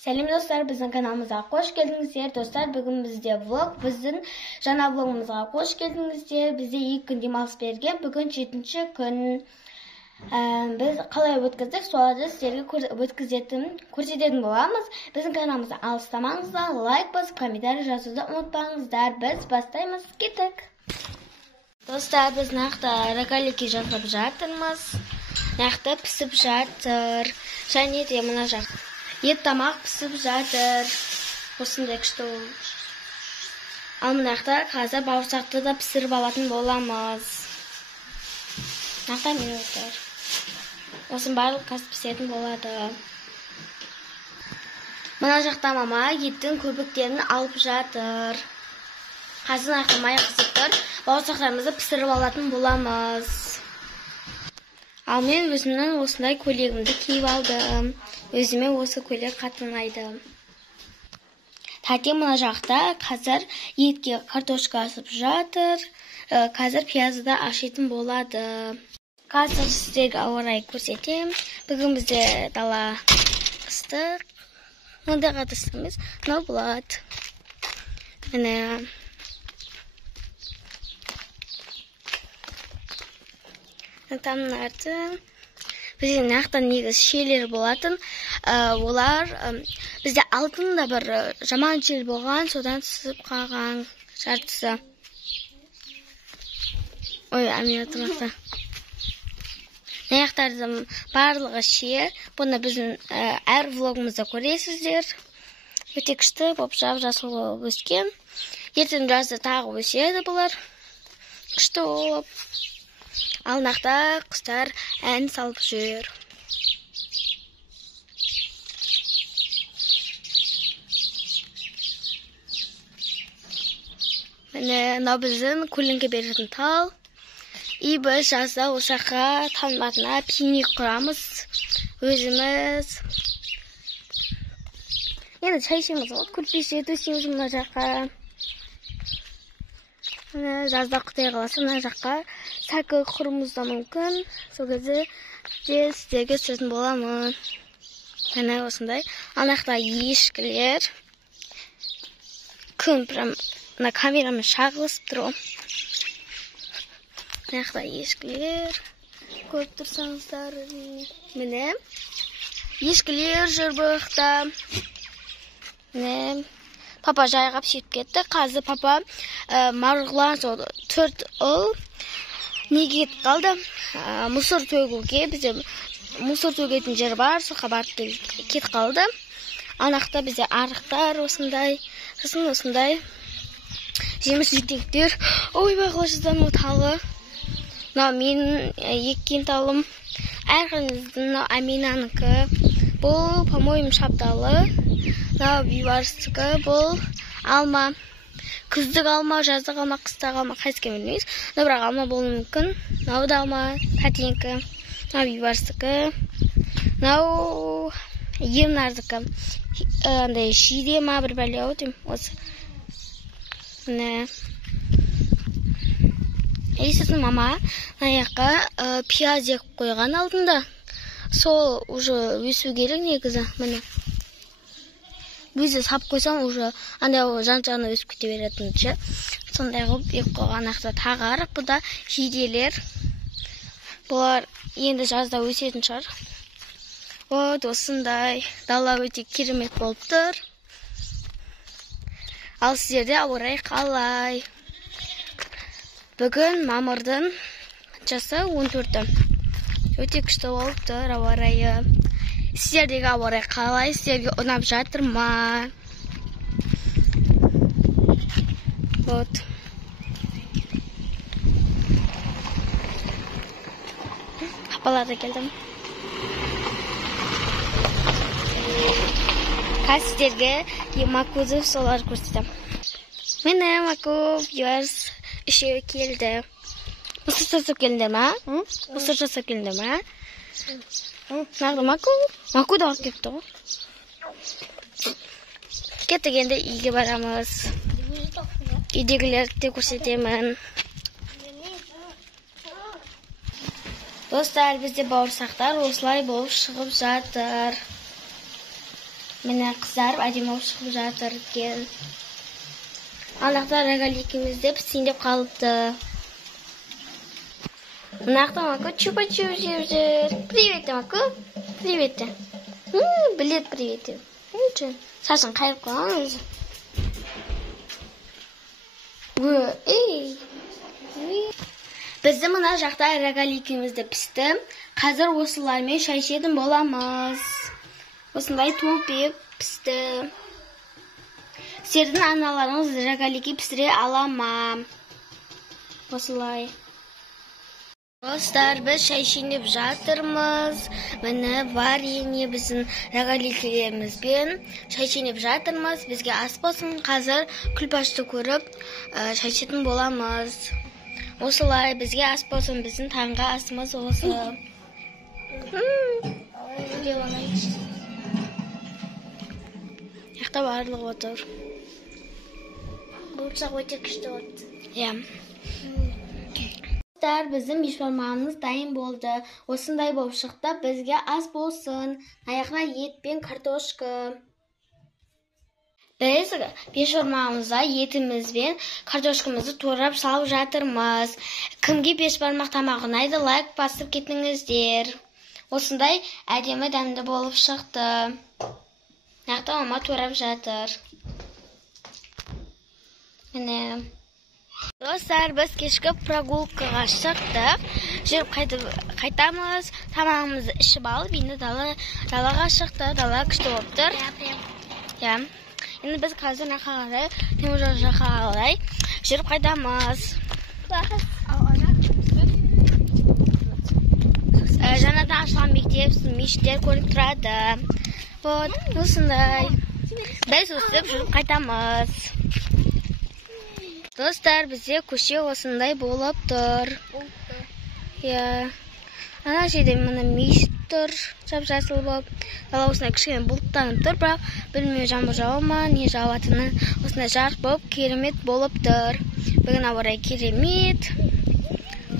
Сәлем достар, біздің каналымызға қош келдіңіздер. Достар, бүгін бізде влог. Біздің жаңа влогымызға қош келдіңіздер. Бізде 2 күн демалыс берген. Бүгін 7-ші күн. Біз қалай өткіздік, соларды сіздерге көрсететін боламыз. Біздің каналымызды алыстамаңыздар, лайк басып, комментарий жазуды ұмытпаңыздар. Біз бастаймыз, кеттік. Достар, біз нақты рогалики жасап жатырмыз. Нақты пісіп жатыр. Және де мына жақ ет тамақ пісіп жатыр. Осындай күшті. Ал мынақта қазір бауырсақты да пісіріп алатын боламыз. Мынақта минуттар. Осының барлық қазір пісетін болады. Мына жақта мама еттің көбіктерін алып жатыр. Қазір мынақта май қызып тұр. Бауырсақтарымызды пісіріп алатын боламыз. Ал мен өзімнің осындай көйлегімді киіп алдым. Өзіме осы көйлек қатты ұнайды. Тәте мына жақта қазір етке картошка асып жатыр. Қазір пиязды да ашитын болады. Қазір сіздерге ауа райын көрсетемін. Бүгін бізде дала ыстық. Мынандай қатысты емес, мынау болады. Міне. Тамнарды бізде нақтан негіз шиелер болатын. Олар бізде алтында бір жаман жел болған, содан түсіп қалған жартысы. Ой, әмин отырмақта. Наяқтардың барлығы шие. Бұны біздің әр влогымызда көресіздер. Өте күшті болып жасыл болып өскен. Ертең жазда тағы өседі бұлар. Күшті болып. Ал нақта құстар ән салып жүр. Мына біздің көліңге беретін тал. И біз жазда осаққа таныматына пикник құрамыз. Өзіміз. Енді шай ішеміз ғой. Көрпеше төсеміз мына жаққа. Жазда құдай қаласа мына жаққа сәкі құруымыз да мүмкін. Сол кезде сіздерге түсетін боламын. Міне осындай. Анақта ешкілер. Күн прям мына камерамен шағылысып тұр. Анақта ешкілер. Көріп тұрсаңыздар. Міне. Ешкілер жүр бұқта. Міне. Папа жайғап сөйтіп кетті. Қазір папа Марғұлан 4 ұл неге кетіп қалды? Мұсыр төгуге. Бізде мұсыр төгетін жер бар. Соқа барып кетіп қалды. Анақта бізде арықтар осындай. Сосын осындай жеміс жидектер. Ой, бағлашыздан оталы. Мен еккен талым. Әрқыңыздың Аминаныкі. Бұл, по-моему, шапталы. Бейбарыстығы бұл алма. Күздік алма, жаздық алма, қыстық алма, қайсыке білмейміз. Бірақ алма болуы мүмкін. Мынау да алма, тәтеңкі. Мынау бейбарыстығы. Мынау ернардікі. Андай шиде ма бір бәлеу дейм. Осы. Міне. Есесін мама аяққа пияз егіп қойған алдында. Сол уже өсу керек негізі. Міне. Өзі сап қойсам, уже андай жан-жағына өсіп кете беретінші. Сондай ғып ек қойған ақта тағарық. Бұл да жиделер. Бұлар енді жазда өсетін шығар. Вот, осындай дала өте керемет болып тұр. Ал сіздерде ауа райы қалай? Бүгін мамырдың қаншасы 14-і. Өте күшті болып тұр ауа райы. Сіздердегі ауа райы қалай? Сіздерге ұнап жатыр ма? Вот. Апаларда келдім. Қазір сіздерге Макуды солар көрсетем. Мені Маку бейбарыс үшеуі келді. Мұсыр жасап келдіңдер ма? Мұсыр жасап келдіңдер ма? Нағды Маку да алып кепті ғой. Кеттік енді үйге барамыз. Үйдегілерді көрсетемін. Достар, бізде бауырсақтар осылай болып шығып жатыр. Міне қызарып әдемі болып шығып жатыр екен. Андақта рогаликіміз де пісейін деп қалыпты. Мынақта Мако чупа-чуп жеп жүр. Привет, Мако. Привет. Білет привет. Шашын қайып қойған өзі. Бізді мына жақта рогаликімізді пісті. Қазір осылармен шай ішетін боламыз. Осындай томпеп пісті. Сіздердің аналарыңыз рогалики пісіре ала ма? Осылай. Достар, біз шай ішейін жатырмыз. Міне варенье біздің рогаликілерімізбен шай ішейін жатырмыз. Бізге ас болсын. Қазір күлпашты көріп шай ішетін боламыз. Осылай бізге ас болсын. Біздің таңғы асымыз осы. Яқта барлығы отыр. Бұлшақ өте күшті отыр. Біздің бешбармағымыз дайын болды. Осындай болып шықты. Бізге ас болсын. Аяқына ет пен картошка. Біз бешбармағымызға етіміз бен картошкамызды турап салып жатырмыз. Кімге бешбармақ тамағы ұнайды, лайк басып кетіңіздер. Осындай әдемі дәмді болып шықты. Аяқта мама турап жатыр. Міне. Достар, біз кешкі прогулкаға шықтық. Жүріп қайтамыз. Тамағымызды ішіп алып, енді далаға шықты. Дала күшті болып тұр. Енді біз қазір нақағарай, теміржол жаққа қарай жүріп қайтамыз. Жаңадан ашылған мектеп, мешіттер көрініп тұрады. Осындай. Біз өстіп жүріп қайтамыз. Достар, бізде көше осындай болып тұр. Ана жерде мына мешіт тұр, жап-жасыл болып. Дала осындай кішкене бұлттанып тұр, бірақ білмей жаңбыр жауы ма, не жауатынын. Осындай жарық болып, керемет болып тұр. Бүгін ауа райы керемет.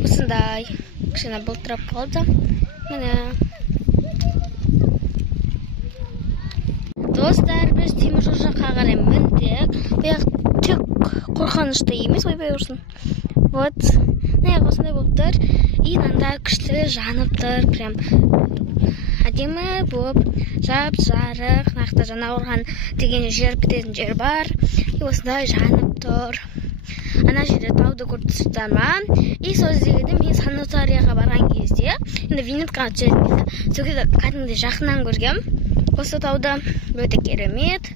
Осындай кішкене бұлттырап қалды. Міне. Достар, біз теміржол жаққа қарай міндік. Бұяқ тек қорқынышты емес, ойбай ұрсын. Вот, осындай болып тұр. И мында күшті жанып тұр. Прям әдемі болып, жап-жарық. Нақта жаңа ұрған деген жер бітетін жер бар. И осындай жанып тұр. Ана жерде тауды көріп тұрсыздар ма? И сол жерде мен санаторияға барған кезде, енді Винниткаға түсетін сол кезде кәдімгідей жақыннан көргем. Осы тауды өте керемет.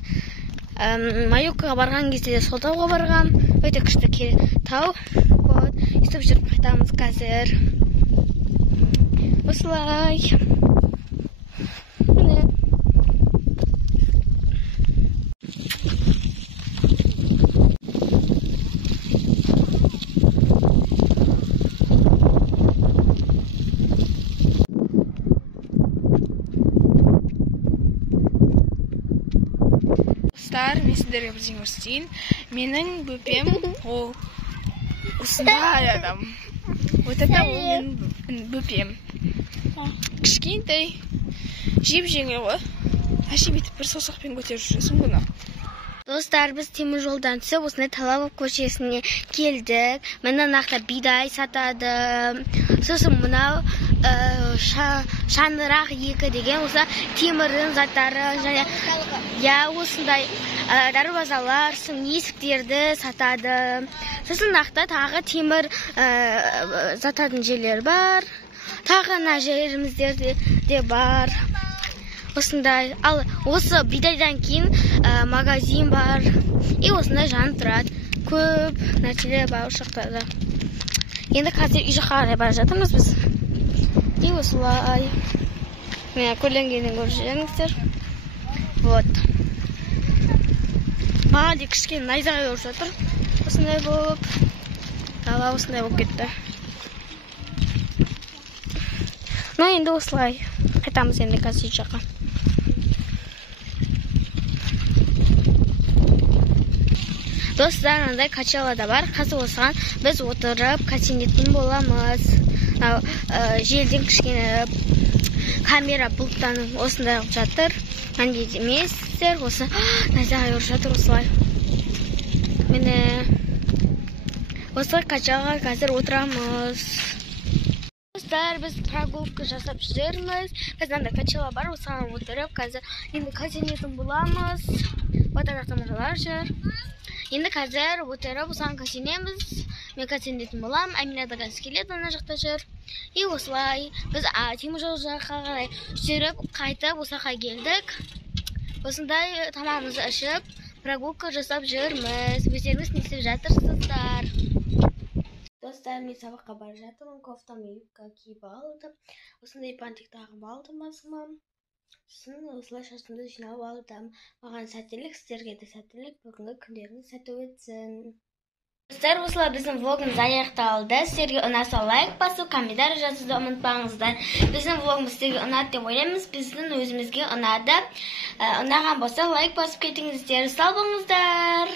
Майоккаға барған кезде де сол тауға барғам. Өте күшті тау. Үстіп жүріп қайтамыз қазір. Осылай. Мен сіздерге бірдеңе көрсетейін. Менің бөпем осындай адам. Вот это ол менің бөпем. Кішкентай жеп-жеңіл ғой. Әшейін бүйтіп бір саусақпен көтеріп жүресің бұны. Достар, біз теміржолдан түсіп, осындай Талабов көшесіне келдік. Мына нақта бидай сатады. Сосын мынау шаңырақ 2 деген осы темірдің заттары және осындай дарбазалар, есіктерді сатады. Сосын нақта тағы темір зататын жерлер бар. Тағы ана жеріміздер де бар. Осындай. Ал осы бидайдан кейін магазин бар. И осындай жанып тұрады. Көп нәрселер бар ошақтарда. Енді қазір үй жаққа қарай бара жатырмыз біз. И осылай. Мен көлленгенін көріп жүріңіздер. Вот. Маған де кішкене найзағай ұрып жатыр. Осындай болып. Дала осындай болып кетті. Но енді осылай. Қайтамыз енді қазір үй жаққа. Достар, мынандай качела да бар. Қазір осыған біз отырып катинетін боламыз. Желден кішкене камера бұлттанып осындай жатыр. еместер. Осы найзағай ұрып жатыр осылай. Міне осылай қачаға қазір отырамыз. Достар, біз прогулка жасап жүрміз. Қазір анда качала бар, осыған отырып, қазір енді качанетін боламыз. Ота жақта мыналар жүр. Енді қазір отырып, осыған качанеміз. Мен качанетін болам. Амина да қазір келеді, ана жақта жүр. И осылай біз теміржол жаққа қарай жүріп, қайтып осыға келдік. Осындай тамағымызды ішіп, прогулка жасап жүрміз. Өздеріңіз не істеп жатырсыздар? Достар, мен сабаққа бара жатырмын. Кофтамды юбка киіп алдым. Осындай бантик тағып алдым басыма. Сосын осылай шашымды жинап алдым. Маған сәттілік, сіздерге де сәттілік, бүгінгі күндеріңіз сәтті өтсін. Достар, осылай біздің влогымыз аяқталды. Сіздерге ұнаса лайк басып, комментарий жазуды ұмытпаңыздар. Біздің влогымыз сіздерге ұнады деп ойлаймыз. Біздің өзімізге ұнады. Ұнаған болса лайк басып кетіңіздер. Сау болыңыздар.